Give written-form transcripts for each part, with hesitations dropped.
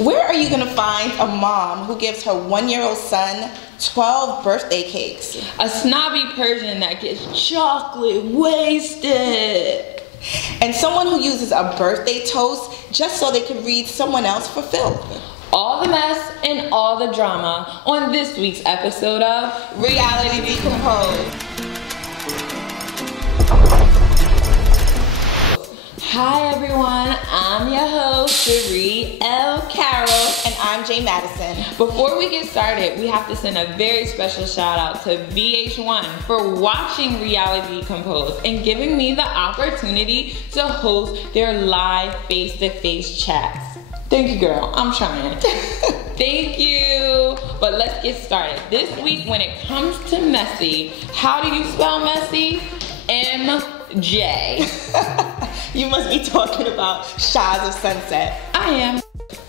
Where are you gonna find a mom who gives her 1-year-old son 12 birthday cakes? A snobby Persian that gets chocolate wasted. And someone who uses a birthday toast just so they could read someone else for filth. All the mess and all the drama on this week's episode of Reality Decomposed. Hi everyone, I'm your host, Cherie L. Carroll. And I'm Jay Madison. Before we get started, we have to send a very special shout out to VH1 for watching Reality Decomposed and giving me the opportunity to host their live face-to-face chats. Thank you, girl. I'm trying. Thank you. But let's get started. This week, when it comes to messy, how do you spell messy? M-J. You must be talking about Shahs of Sunset. I am.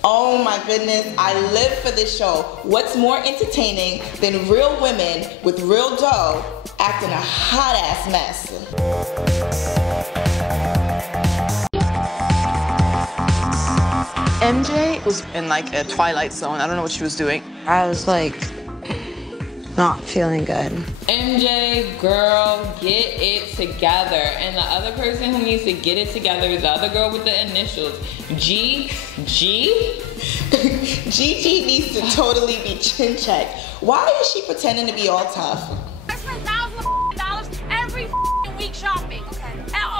Oh my goodness, I live for this show. What's more entertaining than real women with real dough acting a hot ass mess? MJ was in like a twilight zone. I don't know what she was doing. I was like, not feeling good. MJ, girl, get it together. And the other person who needs to get it together is the other girl with the initials. G? Gigi needs to totally be chin checked. Why is she pretending to be all tough? I spend thousands of dollars every week shopping.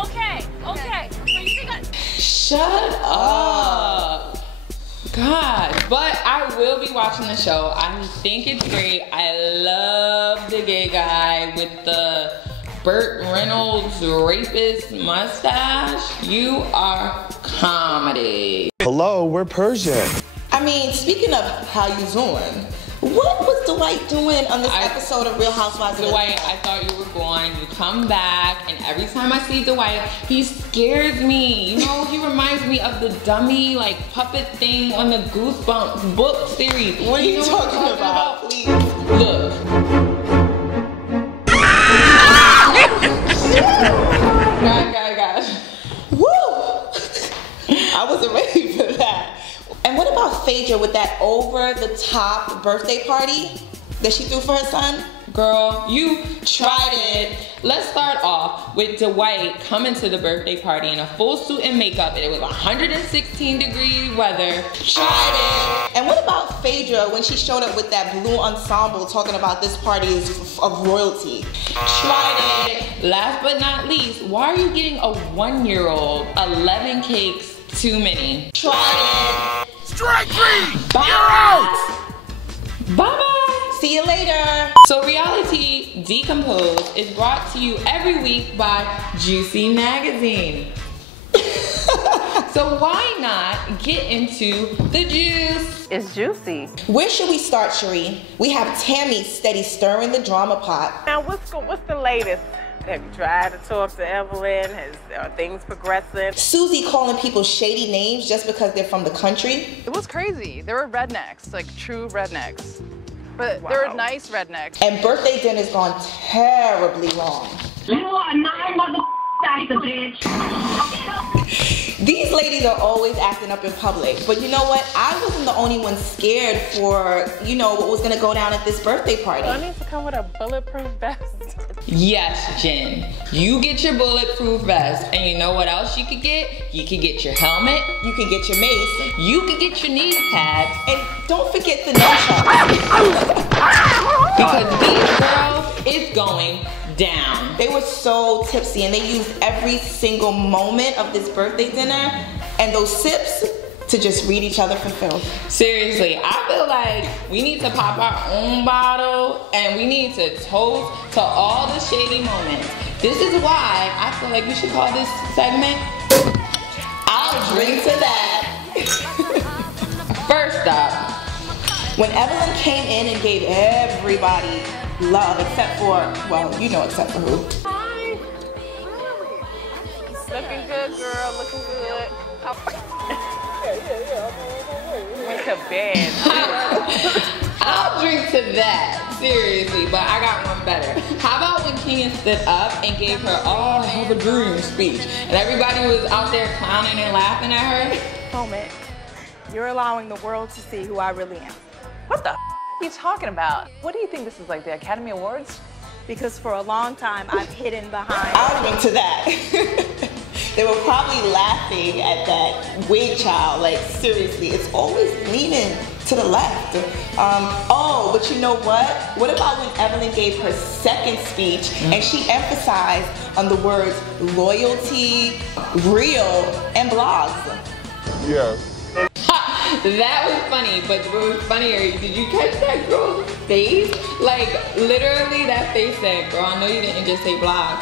Okay. So you think I... Shut up. God, but I will be watching the show. I think it's great. I love the gay guy with the Burt Reynolds rapist mustache. You are comedy. Hello, we're Persian. I mean, speaking of how you doing, what was Dwight doing on this episode of Real Housewives of Dwight, I thought you were going to come back, and every time I see Dwight, he scares me. You know, he reminds me of the dummy, like, puppet thing on the Goosebumps book series. What are you talking about? Please. Look. Gosh. Woo! I wasn't ready for that. And what about Phaedra with that over-the-top birthday party that she threw for her son? Girl, you tried it. Let's start off with Dwight coming to the birthday party in a full suit and makeup, and it was 116-degree weather. Tried it. And what about Phaedra when she showed up with that blue ensemble talking about this party is of royalty? Tried it. Last but not least, why are you getting a 1-year-old 11 cakes too many? Tried it. Strike three! Bye. You're out! Bye-bye. See you later. So Reality Decomposed is brought to you every week by Juicy Magazine. So why not get into the juice? It's juicy. Where should we start, Cherie? We have Tammy steady stirring the drama pot. Now, what's the latest? Have you tried to talk to Evelyn? Are things progressing? Susie calling people shady names just because they're from the country. It was crazy. They were rednecks, like true rednecks. But they were nice rednecks. And birthday dinner's gone terribly wrong. You are not mother bitch. These ladies are always acting up in public, but you know what? I wasn't the only one scared for, you know, what was gonna go down at this birthday party. I need to come with a bulletproof vest. Yes, Jen. You get your bulletproof vest, and you know what else you could get? You could get your helmet, You can get your mace, you could get your knee pads, and don't forget the nunchucks. because these girls is going down. They were so tipsy, and they used every single moment of this birthday dinner and those sips to just read each other for filth. Seriously, I feel like we need to pop our own bottle and we need to toast to all the shady moments. This is why I feel like we should call this segment, I'll Drink to That. First up, When Evelyn came in and gave everybody love except for, well, you know except for who. Hi. Looking good, girl. Looking good. Went to bed. I'll drink to that, seriously, but I got one better. How about when Kenan stood up and gave her all have a dream speech, and everybody was out there clowning and laughing at her? Moment. You're allowing the world to see who I really am. What the are you talking about? What do you think this is, like the Academy Awards? Because for a long time, I've hidden behind. I'll drink to that. They were probably laughing at that wig child. Like, seriously, it's always leaning to the left. Oh, but you know what? What about when Evelyn gave her second speech and she emphasized on the words loyalty, real, and blogs? Yes. That was funny, but what was funnier, did you catch that girl's face? Like, literally that face said, girl, I know you didn't just say blogs.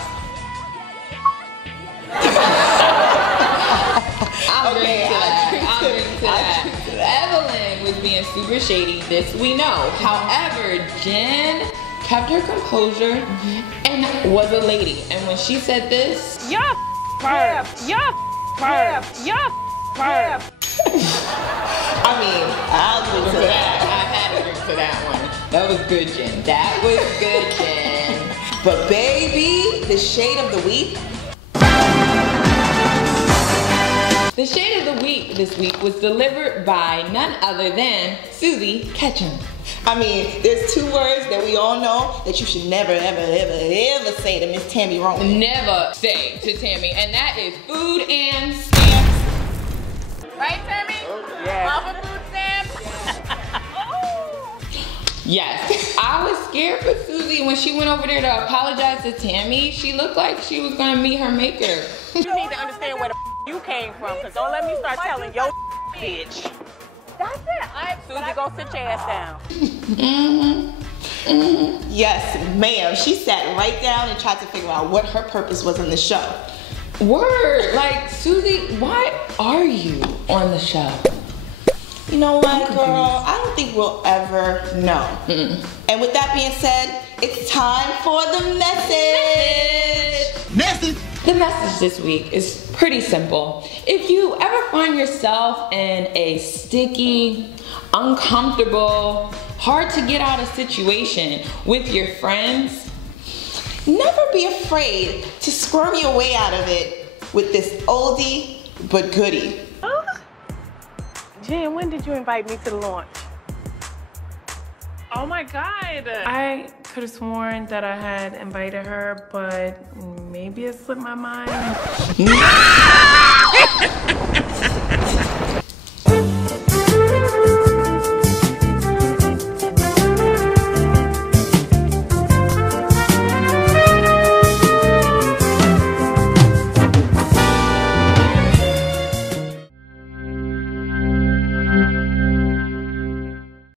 I'll drink to that. Evelyn was being super shady, this we know. However, Jen kept her composure and was a lady. And when she said this, I mean, I'll drink to that. I had to drink to that one. That was good, Jen. That was good, Jen. But baby, the shade of the week. The shade of the week this week was delivered by none other than Susie Ketchum. I mean, there's two words that we all know that you should never, ever, ever, ever say to Miss Tammy Roman. Never say to Tammy, and that is food and stamps. Right, Tammy? Yeah. Love a food stamp? Yes, I was scared for Susie when she went over there to apologize to Tammy. She looked like she was gonna meet her maker. You need to understand where the you came from, because don't let me start telling your bitch. That's it. Susie, go sit your ass down. Yes, ma'am. She sat right down and tried to figure out what her purpose was in the show. Word, like, Susie, why are you on the show? You know what, girl? I don't think we'll ever know. And with that being said, it's time for the message. Message. The message this week is pretty simple. If you ever find yourself in a sticky, uncomfortable, hard to get out of situation with your friends, never be afraid to squirm your way out of it with this oldie but goodie. Jen, when did you invite me to the launch? Oh my God. I could have sworn that I had invited her, but maybe it slipped my mind.